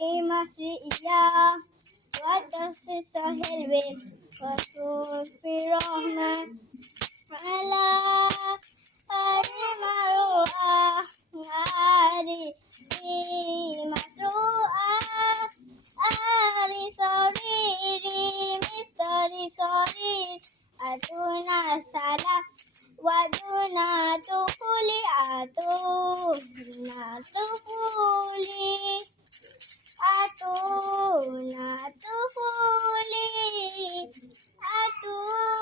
إياه وتخصص البيت وصول في رحمة على مروءة عاري مشروعة آري صغيري مصري صغير أتونا سلا ودنا تقولي أتونا تقولي أتونا تقولي أتونا